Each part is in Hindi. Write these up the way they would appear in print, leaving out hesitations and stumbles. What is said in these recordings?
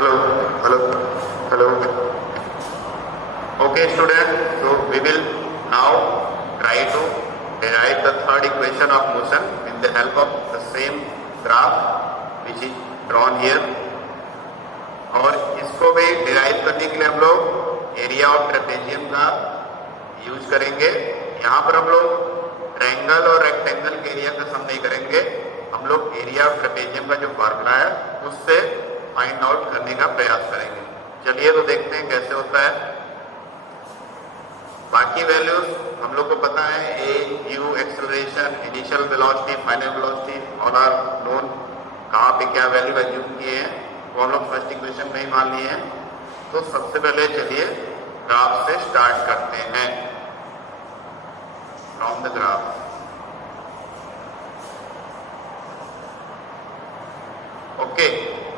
Hello, hello, hello. Okay, student. So we will now try to derive the third equation of motion with the help of the same graph which is drawn here. और इसको भी डिराइव करने के लिए हम लोग एरिया ऑफ ट्रेपेजियम का यूज करेंगे। यहाँ पर हम लोग ट्रायंगल और रेक्टेंगल के एरिया का सम नहीं करेंगे, हम लोग एरिया ऑफ ट्रेपेजियम का जो फार्मूला है उससे फाइंड आउट करने का प्रयास करेंगे। चलिए तो देखते हैं कैसे होता है। बाकी वैल्यूज हम लोग को पता है, a u acceleration, initial velocity, final velocity all are known. कहाँ पे क्या वैल्यू एज्यूम किए हैं वो हम लोग फर्स्ट इक्वेशन में ही मान लिए हैं। तो सबसे पहले चलिए ग्राफ से स्टार्ट करते हैं। From the graph, okay.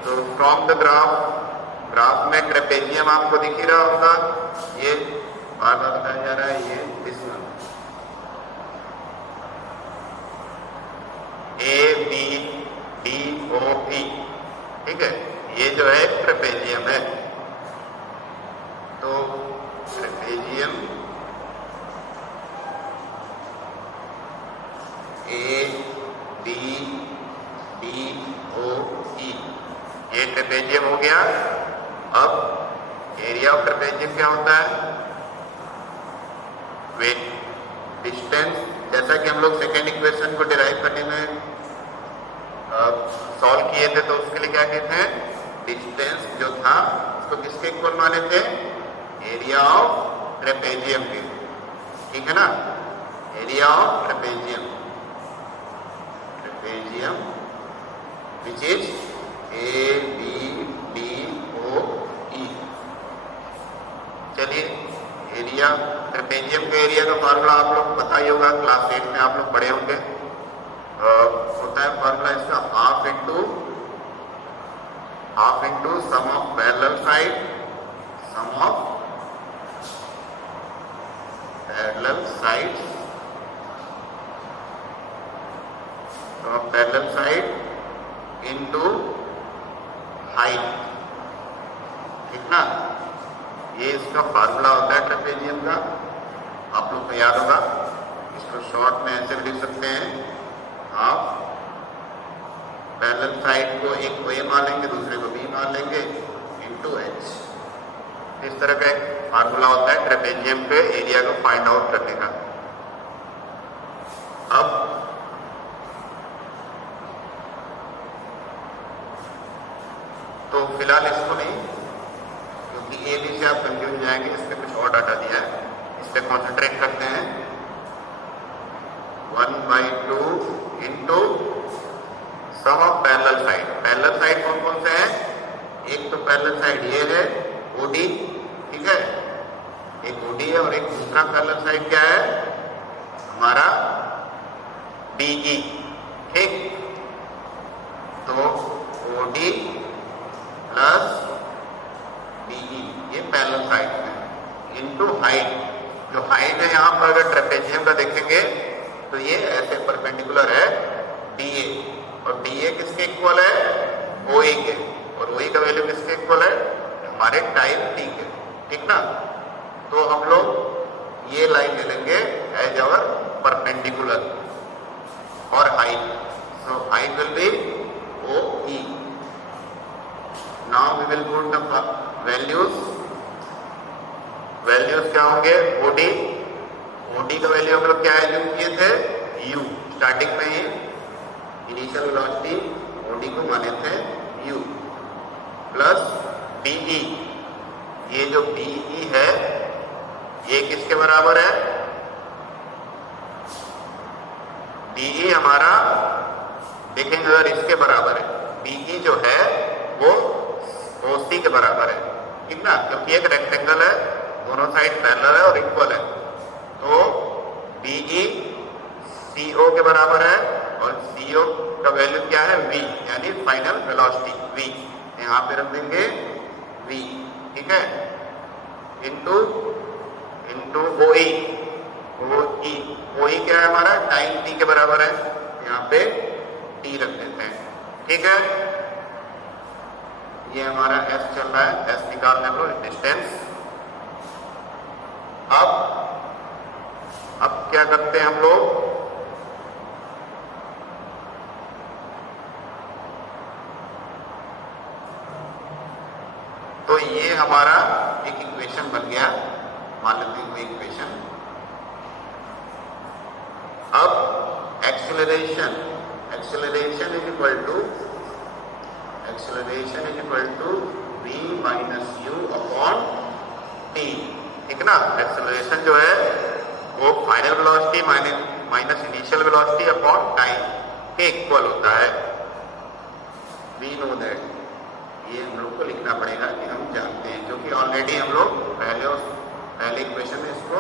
तो फ्रॉम द ग्राफ में ट्रेपेजियम आपको दिख ही रहा होगा, ये बार बार बताया जा रहा है, ये this one A B D O E, ठीक है। ये जो है ट्रेपेजियम है। तो trapezium A B D O E, ये ट्रेपेजियम हो गया। अब एरिया ऑफ ट्रेपेजियम क्या होता है? वेट डिस्टेंस, जैसा कि हम लोग सेकेंड इक्वेशन को डिराइव करने में सॉल्व किए थे, तो उसके लिए क्या कहते हैं? डिस्टेंस जो था उसको किसके इक्वल माने थे? एरिया ऑफ ट्रेपेजियम के, ठीक है ना। Area of trapezium which is A B D O E. चलिए, एरिया ट्रेपेजियम के एरिया का फार्मूला आप लोग पता ही होगा, क्लास 8 में आप लोग पढ़े होंगे। होता है फार्मूला इसका half into sum of parallel side, sum of parallel sides, parallel side into height, ठीक ना। ये इसका फार्मूला होता है ट्रेपेजियम का, आप लोग को याद होगा। इसको शॉर्ट में ऐसे भी लिख सकते हैं, आप पैरेलल साइड को एक को ए मान लेंगे, दूसरे को बी मान लेंगे, इंटू एच। इस तरह का एक फार्मूला होता है ट्रेपेजियम के एरिया को फाइंड आउट करने का। अब तो फिलहाल इसको नहीं, क्योंकि ए बी से आप कंफ्यूज हो जाएंगे, इस पर कुछ और डाटा दिया है, इस पर कॉन्सेंट्रेट करते हैं। 1/2 into sum of parallel side. Parallel side कौन कौन से हैं? एक तो पैरेलल साइड ये है ओडी, ठीक है, एक ओडी है, और एक दूसरा पैरेलल साइड क्या है हमारा? बीई, ठीक। तो ओडी प्लस बीई, ये पैरेलल साइड है, इनटू हाइट। जो हाइट है यहाँ पर अगर ट्रेपेजियम का देखेंगे तो ये ऐसे परपेंडिकुलर है डीए, और डीए किसके इक्वल है? ओई के, और ओई का वैल्यू किसके इक्वल है? हमारे टाइप टी के, ठीक ना। तो हम लोग ये लाइन ले लेंगे एज आवर परपेंडिकुलर और height, so height will be O E. Now we will put the values क्या होंगे? ओडी, ओडी का वैल्यू हम लोग क्या एज्यूम किए थे? यू, स्टार्टिंग में ही इनिशियल वेलोसिटी ओडी को माने थे यू, प्लस बीई। ये जो बीई है ये किसके बराबर है? बीई हमारा देखेंगे अगर इसके बराबर है, बीई जो है वो ओसी के बराबर है, ठीक ना, क्योंकि एक रेक्टेंगल है, दोनों साइड पैरेलल है और इक्वल है। तो बीई सीओ के बराबर है, और सीओ का वैल्यू क्या है? वी, यानी फाइनल वेलोसिटी वी, यहाँ पे रख देंगे वी, ठीक है, इंटू ओई। ओई क्या है हमारा? टाइम टी के बराबर है, यहाँ पे टी रख देते हैं, ठीक है। ये हमारा s चल रहा है, s निकालने हम लोग डिस्टेंस। अब क्या करते हैं हम लोग, तो ये हमारा एक इक्वेशन बन गया, मान लेते हैं कोई इक्वेशन। अब acceleration is equal to v minus u upon t, ठीक ना। एक्सेलरेशन जो है वो final velocity minus initial velocity upon time के इक्वल होता है। वी नो दैट, ये हम लोग को लिखना पड़ेगा कि हम जानते हैं, क्योंकि ऑलरेडी हम लोग पहले इक्वेशन में इसको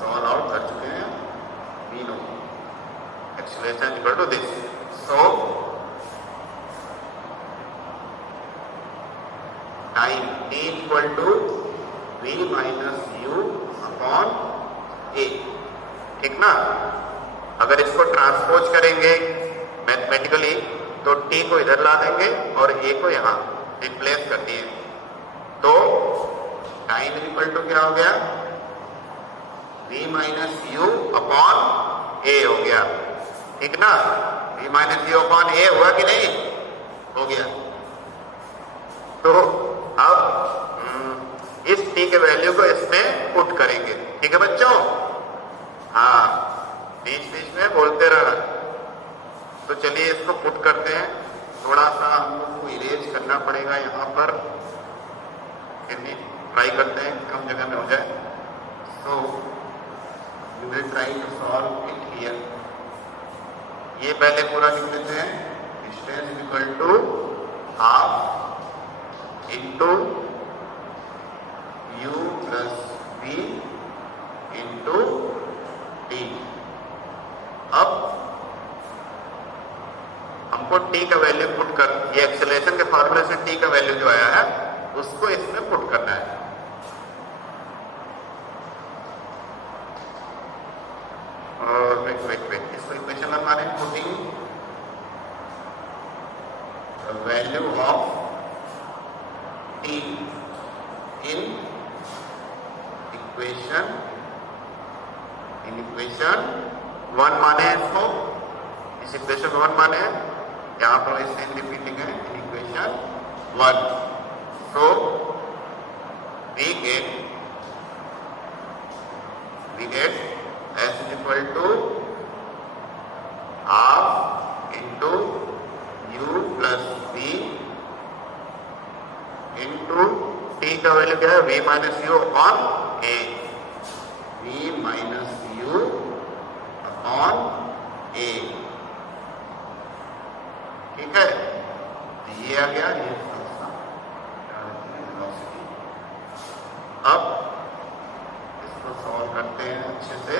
सॉल्व आउट कर चुके हैं। We know acceleration equal to this, so time t equal to v minus u upon a, ठीक ना। अगर इसको ट्रांसपोज करेंगे मैथमेटिकली तो t को इधर ला देंगे और a को यहाँ रिप्लेस कर दिए, तो टाइम इक्वल टू क्या हो गया, v minus u upon a हो गया, ठीक ना। v minus u upon a हुआ कि नहीं, हो गया। तो अब इस t के वैल्यू को इसमें पुट करेंगे, ठीक है बच्चों। हाँ, बीच बीच में बोलते रहना। तो चलिए इसको पुट करते हैं। थोड़ा सा हम लोग को इरेज करना पड़ेगा यहाँ पर, फिर भी ट्राई करते हैं कम जगह में हो जाए। So we will try to solve it here. ये पहले पूरा लिख लेते हैं, distance is equal to half into u plus v into t। अब हमको t का वैल्यू पुट कर, ये एक्सेलरेशन के फार्मूले से t का वैल्यू जो आया है उसको इसमें पुट करना है। और वेट, इसको इक्वेशन में माने putting value of t in equation 1 माने इसको, इस इक्वेशन 1 माने यहाँ पर इस सेम रिपीटिंग है in equation 1। So we get s is equal to half into u plus v into t का वैल्यू क्या है, v minus u upon a, v minus u upon a, ठीक है। तो ये आ गया, ये वेलोसिटी। अब इसको सॉल्व करते हैं अच्छे से।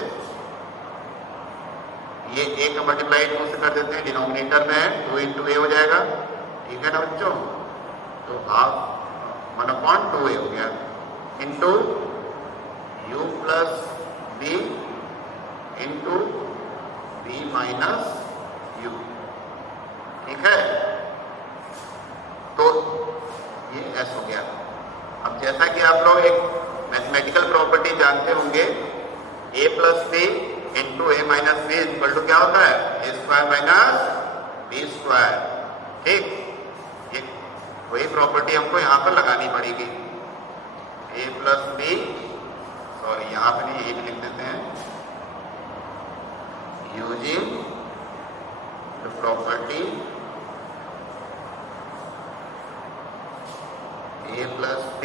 ये a का मल्टीप्लाई 2 से कर देते हैं, डिनोमिनेटर में 2 इंटू a हो जाएगा, ठीक है ना बच्चों। तो हाफ 1 अपॉन 2a हो गया into u plus v into v minus u, ठीक है। तो ये s हो गया। अब जैसा कि आप लोग एक मैथमेटिकल प्रॉपर्टी जानते होंगे, a plus b into a minus b equal to क्या होता है, a square minus b square, ठीक। ये वही प्रॉपर्टी हमको यहाँ पर लगानी पड़ेगी। a प्लस b, सॉरी यहाँ पर नहीं, ये भी लिख देते हैं, using the property a plus b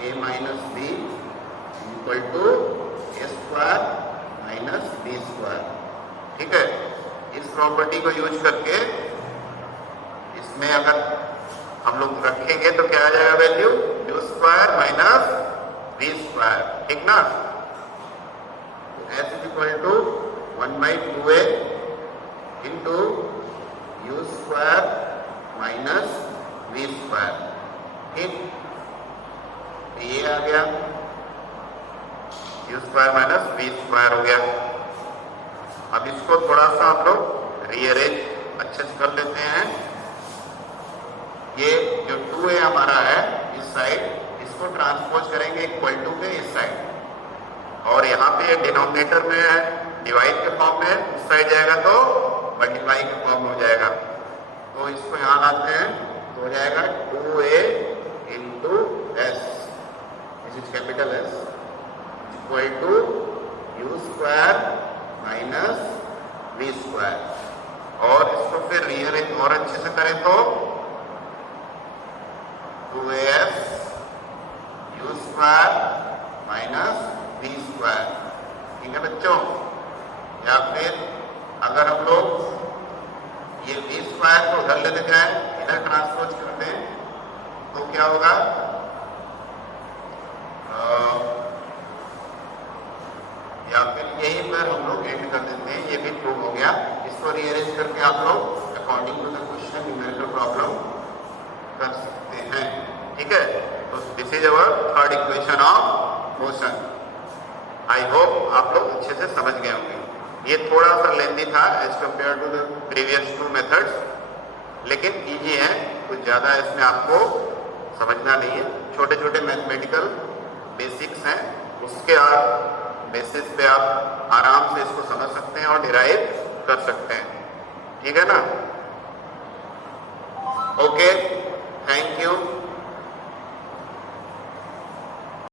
a minus b equal to a square minus b square, ठीक है। इस प्रॉपर्टी को यूज करके इसमें अगर हम लोग रखेंगे तो क्या आ जाएगा value, u square minus b square, ठीक ना। s is equal to 1/2a into u square minus v square, ठीक। ये आ गया u square minus v square हो गया। अब इसको थोड़ा सा हम लोग रीअरेंज अच्छे से कर लेते हैं। ये जो 2a हमारा है इस साइड, इसको ट्रांसपोज करेंगे इक्वल टू के इस साइड, और यहाँ पे डिनोमिनेटर में है डिवाइड के फॉर्म में, उस साइड जाएगा तो मल्टीप्लाई के फॉर्म में हो जाएगा। तो इसको यहाँ लाते हैं तो हो जाएगा 2a into S, this is capital S, equal to U square minus V square. और इसको फिर रीअरेंज और अच्छे से करें तो 2as U square minus V square, ठीक है बच्चों। या फिर अगर हम लोग ये वी स्क्वायर को उधर लेते जाए, इधर ट्रांसपोज करते हैं तो क्या होगा, या फिर यही पर हम लोग एंड कर देते हैं, ये भी प्रूव हो गया। इसको रीअरेंज करके आप लोग according to the question numerical problem कर सकते हैं, ठीक है। तो this is our third equation of motion. I hope आप लोग अच्छे से समझ गए होंगे। ये थोड़ा सा लेंथी था as compare to the previous 2 methods, लेकिन इजी है, कुछ ज़्यादा इसमें आपको समझना नहीं है। छोटे छोटे मैथमेटिकल बेसिक्स हैं, उसके बेसिस पे आप आराम से इसको समझ सकते हैं और डिराइव कर सकते हैं, ठीक है ना। Okay, thank you.